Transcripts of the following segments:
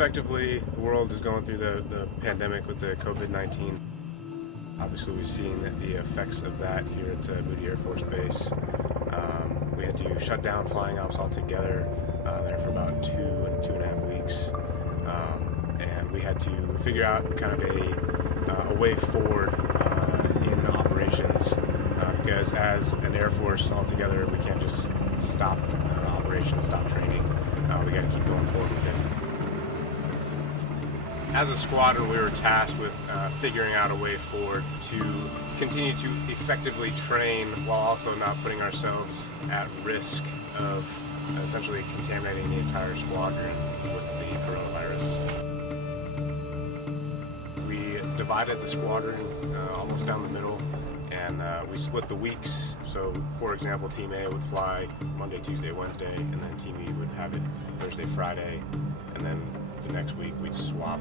effectively, the world is going through the pandemic with the COVID-19. Obviously, we've seen the effects of that here at Moody Air Force Base. We had to shut down flying ops altogether there for about 2.5 weeks. And we had to figure out kind of a way forward in operations because as an Air Force altogether, we can't just stop operations, stop training. We got to keep going forward with it. As a squadron, we were tasked with figuring out a way forward to continue to effectively train while also not putting ourselves at risk of essentially contaminating the entire squadron with the coronavirus. We divided the squadron almost down the middle, and we split the weeks. So, for example, Team A would fly Monday, Tuesday, Wednesday, and then Team E would have it Thursday, Friday, and then the next week we'd swap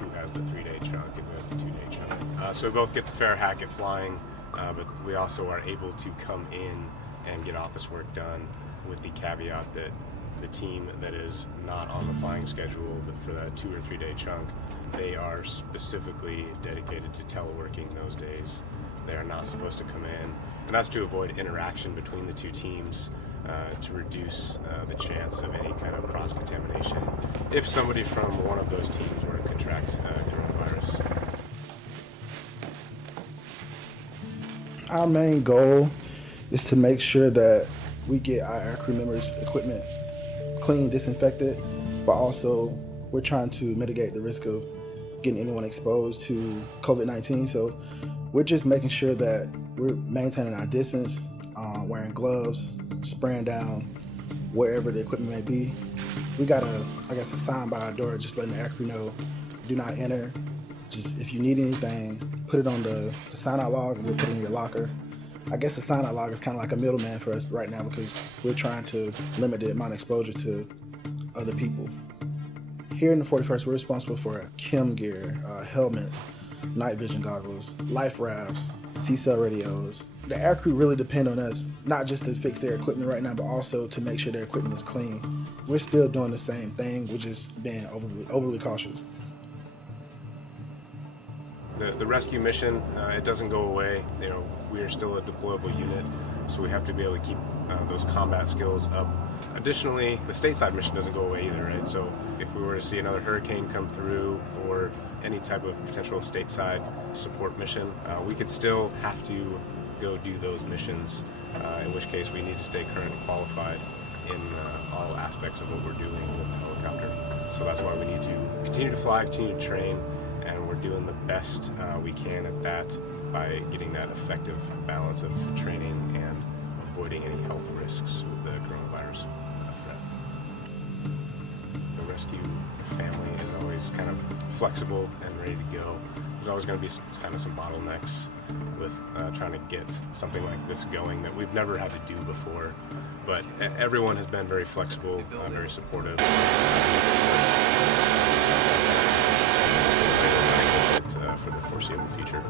who has the 3-day chunk and who has the 2-day chunk. So we both get the fair hack at flying, but we also are able to come in and get office work done with the caveat that the team that is not on the flying schedule for that 2 or 3 day chunk, they are specifically dedicated to teleworking those days. They are not supposed to come in, and that's to avoid interaction between the two teams, to reduce the chance of any kind of cross-contamination if somebody from one of those teams were to contract coronavirus. Our main goal is to make sure that we get our crew members' equipment clean, disinfected, but also we're trying to mitigate the risk of getting anyone exposed to COVID-19. So we're just making sure that we're maintaining our distance, wearing gloves, spraying down wherever the equipment may be. We got a sign by our door just letting the air crew know, do not enter. Just if you need anything, put it on the sign-out log and we'll put it in your locker. I guess the sign-out log is kind of like a middleman for us right now because we're trying to limit the amount of exposure to other people. Here in the 41st, we're responsible for chem gear, helmets, night vision goggles, life rafts, C-cell radios. The aircrew really depend on us, not just to fix their equipment right now, but also to make sure their equipment is clean. We're still doing the same thing, we're just being overly cautious. The rescue mission, it doesn't go away. You know, we are still a deployable unit, so we have to be able to keep those combat skills up. Additionally, the stateside mission doesn't go away either, right? So if we were to see another hurricane come through or any type of potential stateside support mission, we could still have to go do those missions, in which case we need to stay current and qualified in all aspects of what we're doing with the helicopter. So that's why we need to continue to fly, continue to train, and we're doing the best we can at that by getting that effective balance of training and avoiding any health risks with the coronavirus threat. The rescue family is always kind of flexible and ready to go. There's always going to be kind of some bottlenecks with trying to get something like this going that we've never had to do before, but everyone has been very flexible, very supportive. For the foreseeable future.